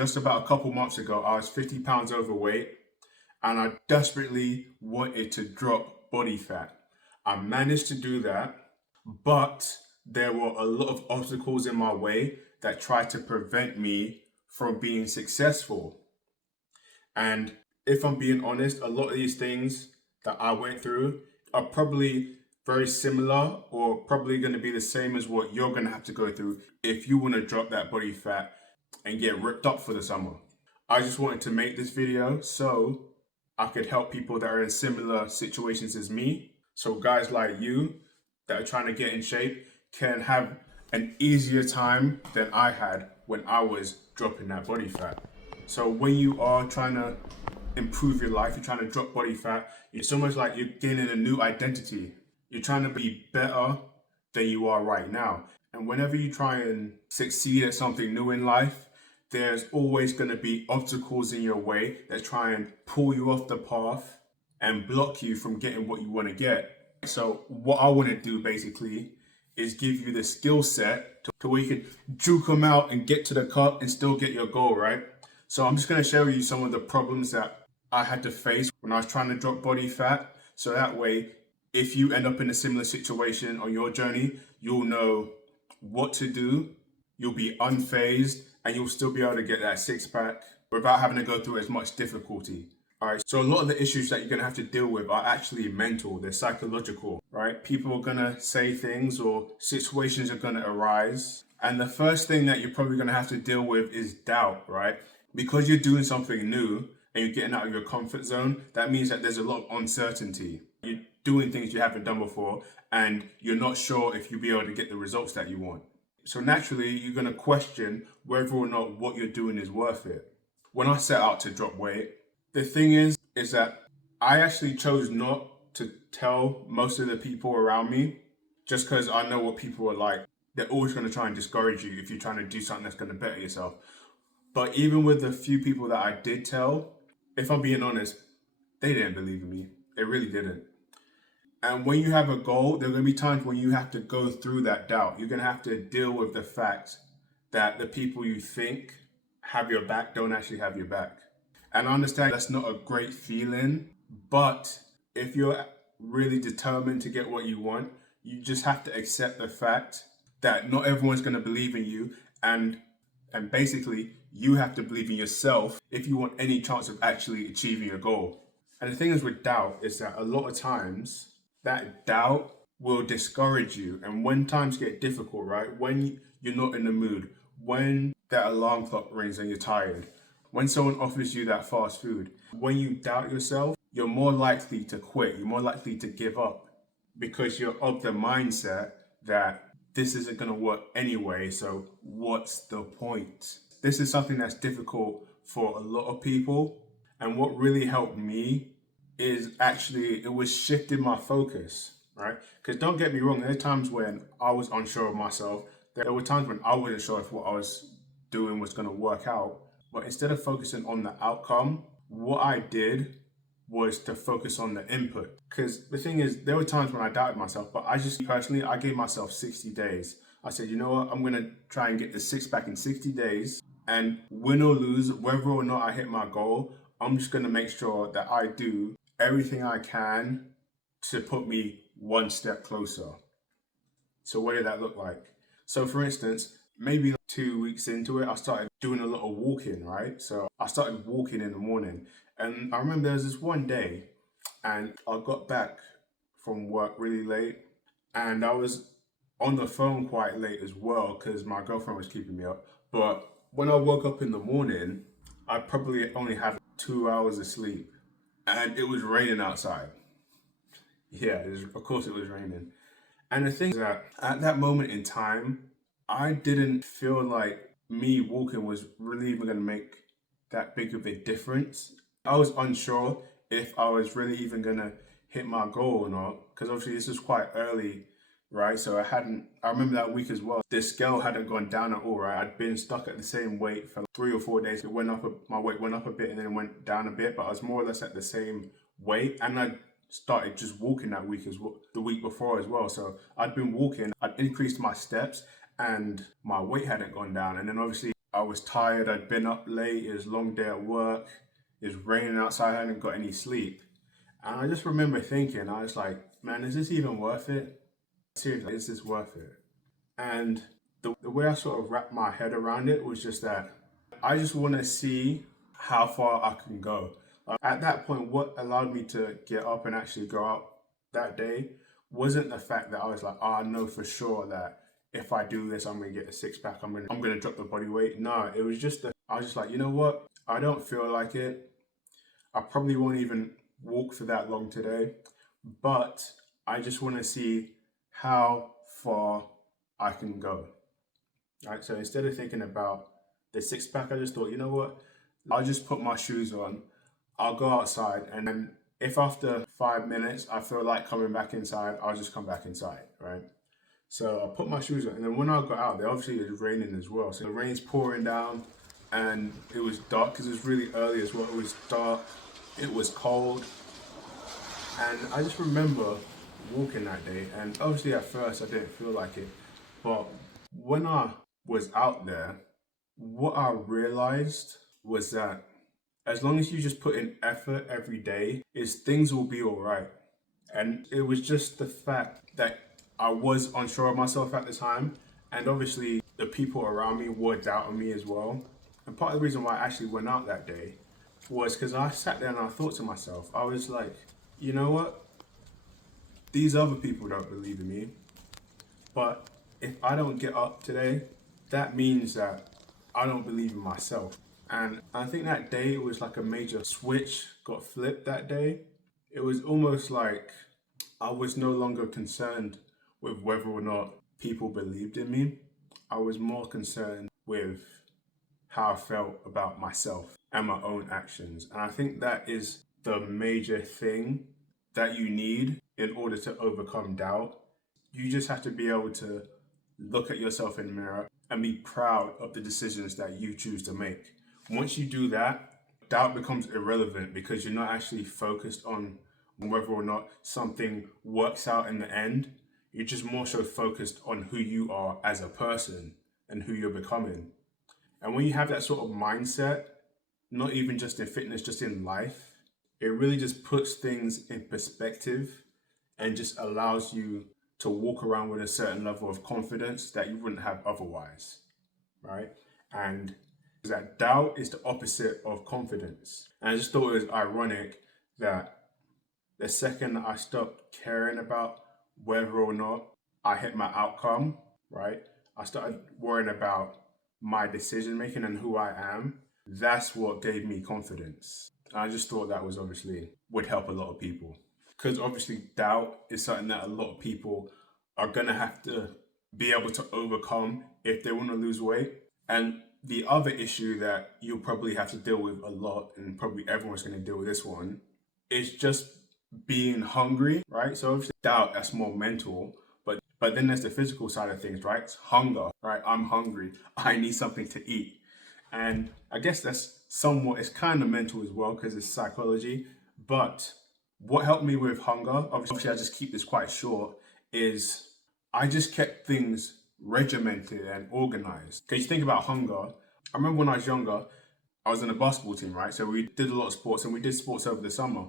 just about a couple months ago, I was 50 pounds overweight and I desperately wanted to drop body fat. I managed to do that, but there were a lot of obstacles in my way that tried to prevent me from being successful. And if I'm being honest, a lot of these things that I went through are probably very similar or probably going to be the same as what you're going to have to go through if you want to drop that body fat and get ripped up for the summer. I just wanted to make this video so I could help people that are in similar situations as me. So guys like you that are trying to get in shape can have an easier time than I had when I was dropping that body fat. So when you are trying to improve your life, you're trying to drop body fat, it's almost like you're gaining a new identity. You're trying to be better than you are right now. And whenever you try and succeed at something new in life, there's always going to be obstacles in your way that try and pull you off the path and block you from getting what you want to get. So what I want to do basically is give you the skill set to where you can juke them out and get to the cup and still get your goal, right? So I'm just going to show you some of the problems that I had to face when I was trying to drop body fat. So that way, if you end up in a similar situation on your journey, you'll know what to do, you'll be unfazed, and you'll still be able to get that six pack without having to go through as much difficulty. All right, so a lot of the issues that you're gonna have to deal with are actually mental, they're psychological, right? People are gonna say things or situations are gonna arise. And the first thing that you're probably gonna have to deal with is doubt, right? Because you're doing something new and you're getting out of your comfort zone, that means that there's a lot of uncertainty. You're doing things you haven't done before and you're not sure if you'll be able to get the results that you want. So naturally, you're gonna question whether or not what you're doing is worth it. When I set out to drop weight, the thing is that I actually chose not to tell most of the people around me just because I know what people are like. They're always going to try and discourage you if you're trying to do something that's going to better yourself. But even with the few people that I did tell, if I'm being honest, they didn't believe in me. They really didn't. And when you have a goal, there are going to be times when you have to go through that doubt. You're going to have to deal with the fact that the people you think have your back don't actually have your back. And I understand that's not a great feeling, but if you're really determined to get what you want, you just have to accept the fact that not everyone's going to believe in you, and basically you have to believe in yourself if you want any chance of actually achieving your goal. And the thing is with doubt is that a lot of times that doubt will discourage you. And when times get difficult, right? When you're not in the mood, when that alarm clock rings and you're tired, when someone offers you that fast food, when you doubt yourself, you're more likely to quit. You're more likely to give up because you're of the mindset that this isn't going to work anyway. So what's the point? This is something that's difficult for a lot of people. And what really helped me is actually, it was shifting my focus, right? Because don't get me wrong, there are times when I was unsure of myself. There were times when I wasn't sure if what I was doing was going to work out. But instead of focusing on the outcome, what I did was to focus on the input. Because the thing is, there were times when I doubted myself, but I gave myself 60 days. I said, you know what, I'm going to try and get the six pack in 60 days. And win or lose, whether or not I hit my goal, I'm just going to make sure that I do everything I can to put me one step closer. So what did that look like? So for instance, maybe 2 weeks into it, I started doing a lot of walking, right? So I started walking in the morning. And I remember there was this one day and I got back from work really late and I was on the phone quite late as well because my girlfriend was keeping me up. But when I woke up in the morning, I probably only had 2 hours of sleep and it was raining outside. Yeah, of course it was raining. And the thing is that at that moment in time, I didn't feel like me walking was really even going to make that big of a difference. I was unsure if I was really even going to hit my goal or not, because obviously this was quite early, right? So I remember that week as well, the scale hadn't gone down at all, right? I'd been stuck at the same weight for 3 or 4 days. My weight went up a bit and then it went down a bit, but I was more or less at the same weight. And I started just walking that week as well, the week before as well. So I'd been walking, I'd increased my steps and my weight hadn't gone down. And then obviously I I was tired, I'd been up late, it was a long day at work, it was raining outside, I hadn't got any sleep. And I just remember thinking, I was like, man, is this even worth it? Seriously, is this worth it? And the way I sort of wrapped my head around it was just that I just want to see how far I can go. At that point, what allowed me to get up and actually go out that day wasn't the fact that I was like, oh, I know for sure that if I do this, I'm gonna get a six pack. I'm gonna drop the body weight. No, it was just that I was just like, you know what? I don't feel like it. I probably won't even walk for that long today, but I just want to see how far I can go. Right. So instead of thinking about the six pack, I just thought, you know what? I'll just put my shoes on. I'll go outside, and then if after 5 minutes I feel like coming back inside, I'll just come back inside, right? So I put my shoes on, and then when I got out there, obviously it was raining as well. So the rain's pouring down, and it was dark because it was really early as well. It was dark, it was cold, and I just remember walking that day. And obviously at first I didn't feel like it, but when I was out there, what I realized was that as long as you just put in effort every day, is things will be all right. And it was just the fact that I was unsure of myself at the time, and obviously the people around me were doubting me as well. And part of the reason why I actually went out that day was because I sat there and I thought to myself, I was like, you know what? These other people don't believe in me, but if I don't get up today, that means that I don't believe in myself. And I think that day it was like a major switch got flipped that day. It was almost like I was no longer concerned with whether or not people believed in me. I was more concerned with how I felt about myself and my own actions. And I think that is the major thing that you need in order to overcome doubt. You just have to be able to look at yourself in the mirror and be proud of the decisions that you choose to make. Once you do that, doubt becomes irrelevant because you're not actually focused on whether or not something works out in the end. You're just more so focused on who you are as a person and who you're becoming. And when you have that sort of mindset, not even just in fitness, just in life, it really just puts things in perspective and just allows you to walk around with a certain level of confidence that you wouldn't have otherwise, right? And that doubt is the opposite of confidence. And I just thought it was ironic that the second I stopped caring about whether or not I hit my outcome, right? I started worrying about my decision making and who I am. That's what gave me confidence. I just thought that was obviously would help a lot of people. Because obviously doubt is something that a lot of people are gonna have to be able to overcome if they want to lose weight. And the other issue that you'll probably have to deal with a lot, and probably everyone's gonna deal with this one, is just being hungry, right? So obviously doubt, that's more mental, but then there's the physical side of things, right? It's hunger, right? I'm hungry. I need something to eat. And I guess that's somewhat, it's kind of mental as well because it's psychology. But what helped me with hunger, obviously I just keep this quite short, is I just kept things regimented and organized. Because you think about hunger, I remember when I was younger, I was in a basketball team, right? So we did a lot of sports and we did sports over the summer.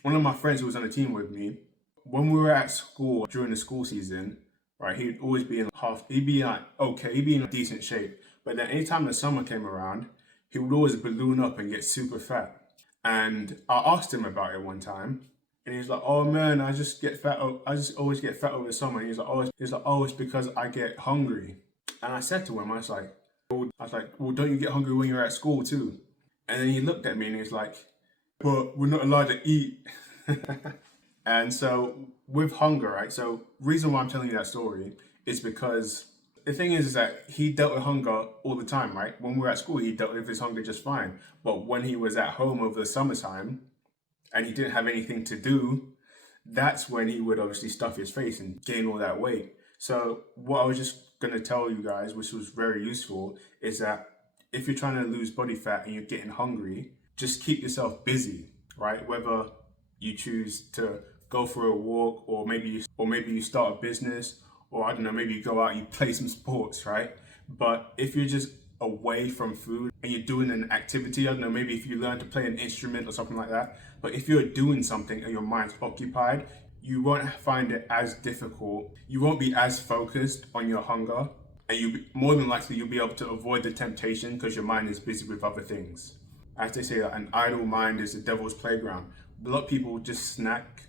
One of my friends who was on the team with me, when we were at school during the school season, right, he'd always be he'd be like, okay, he'd be in decent shape. But then anytime the summer came around, he would always balloon up and get super fat. And I asked him about it one time, and he was like, "Oh man, I just get fat. I just always get fat over the summer." And oh, it's because I get hungry. And I said to him, well, don't you get hungry when you're at school too? And then he looked at me and he was like, "But we're not allowed to eat." And so with hunger, right? So reason why I'm telling you that story is because the thing is that he dealt with hunger all the time, right? When we were at school, he dealt with his hunger just fine. But when he was at home over the summertime and he didn't have anything to do, that's when he would obviously stuff his face and gain all that weight. So what I was just going to tell you guys, which was very useful, is that if you're trying to lose body fat and you're getting hungry, just keep yourself busy, right? Whether you choose to go for a walk, or maybe you start a business, or I don't know, maybe you go out, you play some sports, right? But if you're just away from food and you're doing an activity, I don't know, maybe if you learn to play an instrument or something like that, but if you're doing something and your mind's occupied, you won't find it as difficult. You won't be as focused on your hunger, and more than likely you'll be able to avoid the temptation because your mind is busy with other things. As they say, an idle mind is the devil's playground. A lot of people just snack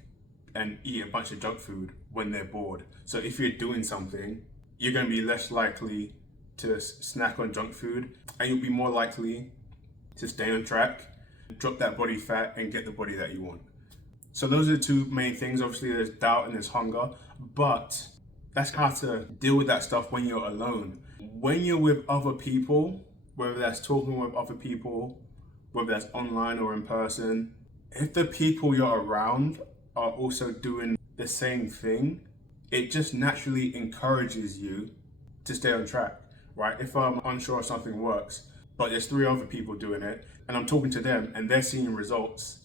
and eat a bunch of junk food when they're bored. So if you're doing something, you're going to be less likely to snack on junk food, and you'll be more likely to stay on track, drop that body fat, and get the body that you want. So those are the two main things. Obviously there's doubt and there's hunger, but that's how to deal with that stuff when you're alone. When you're with other people, whether that's talking with other people, whether that's online or in person, if the people you're around are also doing the same thing, it just naturally encourages you to stay on track, right? If I'm unsure if something works, but there's 3 other people doing it, and I'm talking to them and they're seeing results,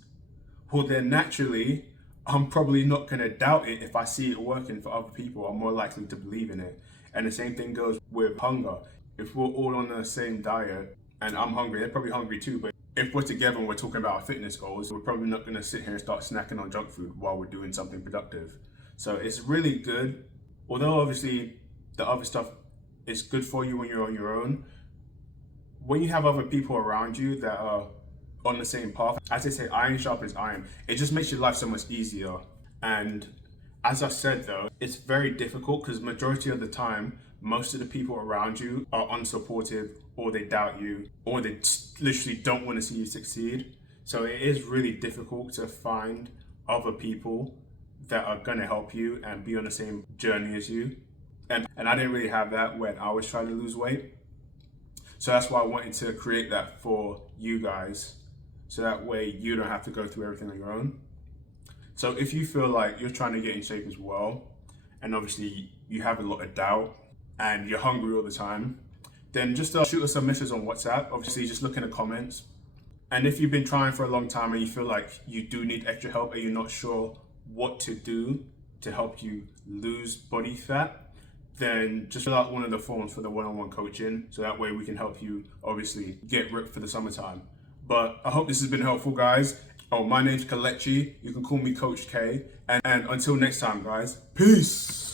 well then naturally, I'm probably not gonna doubt it. If I see it working for other people, I'm more likely to believe in it. And the same thing goes with hunger. If we're all on the same diet and I'm hungry, they're probably hungry too, but if we're together and we're talking about our fitness goals, we're probably not gonna sit here and start snacking on junk food while we're doing something productive. So it's really good. Although obviously the other stuff is good for you when you're on your own, when you have other people around you that are on the same path, as they say, iron sharpens iron, it just makes your life so much easier. And as I said though, it's very difficult because majority of the time, most of the people around you are unsupportive, or they doubt you, or they literally don't want to see you succeed. So it is really difficult to find other people that are gonna help you and be on the same journey as you. And I didn't really have that when I was trying to lose weight. So that's why I wanted to create that for you guys, so that way you don't have to go through everything on your own. So if you feel like you're trying to get in shape as well, and obviously you have a lot of doubt and you're hungry all the time, then just shoot us some messages on WhatsApp. Obviously just look in the comments. And if you've been trying for a long time and you feel like you do need extra help and you're not sure what to do to help you lose body fat, then just fill out one of the forms for the one-on-one coaching, so that way we can help you obviously get ripped for the summertime. But I hope this has been helpful, guys. Oh, my name's Kalechi. You can call me Coach K. And until next time, guys, peace.